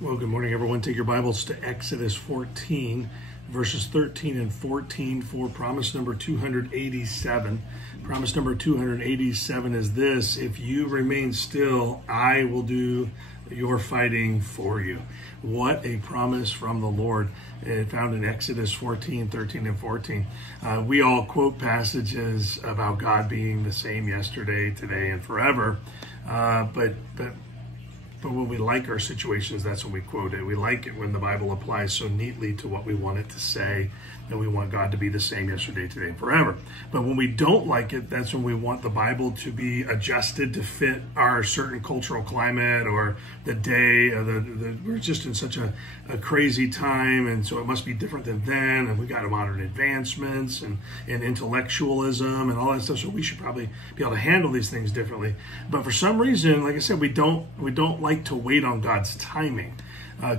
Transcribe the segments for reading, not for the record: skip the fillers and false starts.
Well, good morning, everyone. Take your Bibles to Exodus 14, verses 13 and 14 for promise number 287. Promise number 287 is this: if you remain still, I will do your fighting for you. What a promise from the Lord. It found in Exodus 14, 13 and 14. We all quote passages about God being the same yesterday, today, and forever. But when we like our situations, that's when we quote it. We like it when the Bible applies so neatly to what we want it to say, and we want God to be the same yesterday, today, and forever. But when we don't like it, that's when we want the Bible to be adjusted to fit our certain cultural climate or the day. We're just in such a crazy time, and so it must be different than then. And we got modern advancements and intellectualism and all that stuff. So we should probably be able to handle these things differently. But for some reason, like I said, we don't like to wait on God's timing.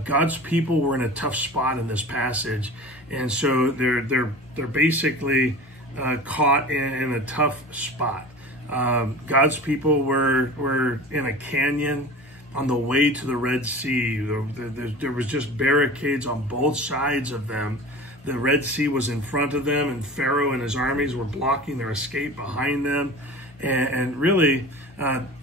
God's people were in a tough spot in this passage, and so they're basically caught in a tough spot. God's people were in a canyon on the way to the Red Sea. There was just barricades on both sides of them. The Red Sea was in front of them, and Pharaoh and his armies were blocking their escape behind them. And really,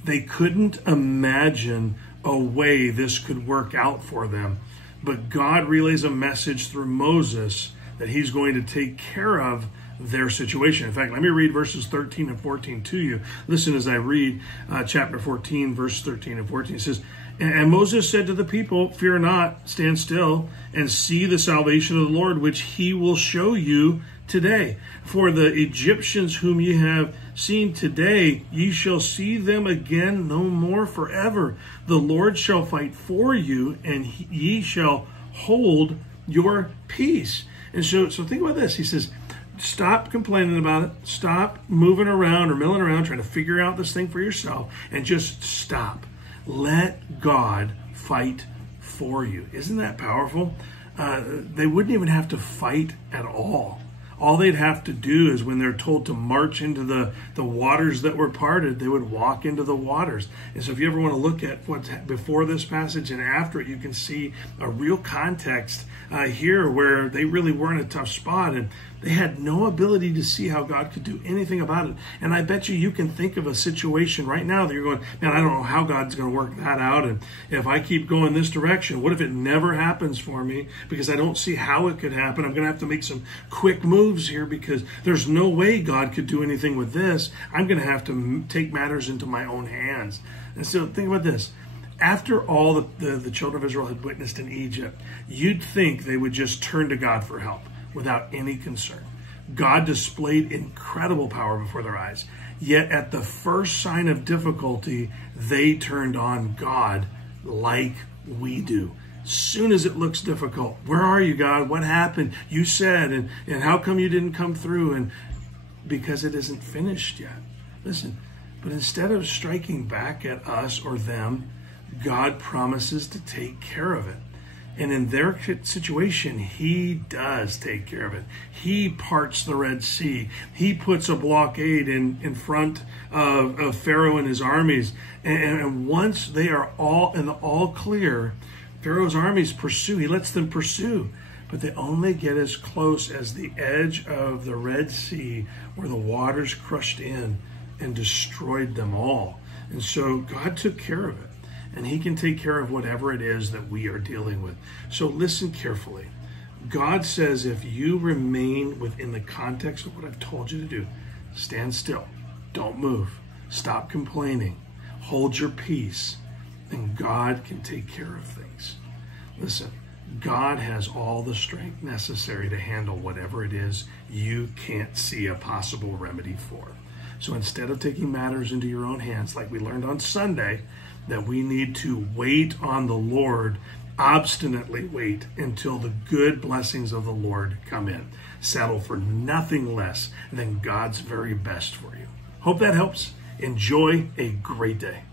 they couldn't imagine a way this could work out for them. But God relays a message through Moses that he's going to take care of their situation. In fact, let me read verses 13 and 14 to you. Listen as I read chapter 14, verse 13 and 14. It says, "And Moses said to the people, 'Fear not, stand still, and see the salvation of the Lord, which he will show you today. For the Egyptians whom ye have seen today, ye shall see them again no more forever. The Lord shall fight for you, and ye shall hold your peace.'" And so think about this. He says, stop complaining about it. Stop moving around or milling around trying to figure out this thing for yourself, and just stop. Let God fight for you. Isn't that powerful? They wouldn't even have to fight at all. All they'd have to do is when they're told to march into the waters that were parted, they would walk into the waters. And so if you ever want to look at what's before this passage and after it, you can see a real context here where they really were in a tough spot and they had no ability to see how God could do anything about it. And I bet you can think of a situation right now that you're going, man, I don't know how God's going to work that out. And if I keep going this direction, what if it never happens for me? Because I don't see how it could happen. I'm going to have to make some quick moves here because there's no way God could do anything with this. I'm going to have to take matters into my own hands. And so think about this. After all the children of Israel had witnessed in Egypt, you'd think they would just turn to God for help without any concern. God displayed incredible power before their eyes. Yet at the first sign of difficulty, they turned on God like we do. Soon as it looks difficult, where are you, God? What happened? You said, and how come you didn't come through? And because it isn't finished yet. Listen, but instead of striking back at us or them, God promises to take care of it. And in their situation, he does take care of it. He parts the Red Sea. He puts a blockade in front of Pharaoh and his armies. And once they are all in the all clear, Pharaoh's armies pursue. He lets them pursue. But they only get as close as the edge of the Red Sea where the waters crushed in and destroyed them all. And so God took care of it. And he can take care of whatever it is that we are dealing with. So listen carefully. God says if you remain within the context of what I've told you to do, stand still, don't move, stop complaining, hold your peace, and God can take care of things. Listen, God has all the strength necessary to handle whatever it is you can't see a possible remedy for. So instead of taking matters into your own hands, like we learned on Sunday, that we need to wait on the Lord, obstinately wait until the good blessings of the Lord come in. Settle for nothing less than God's very best for you. Hope that helps. Enjoy a great day.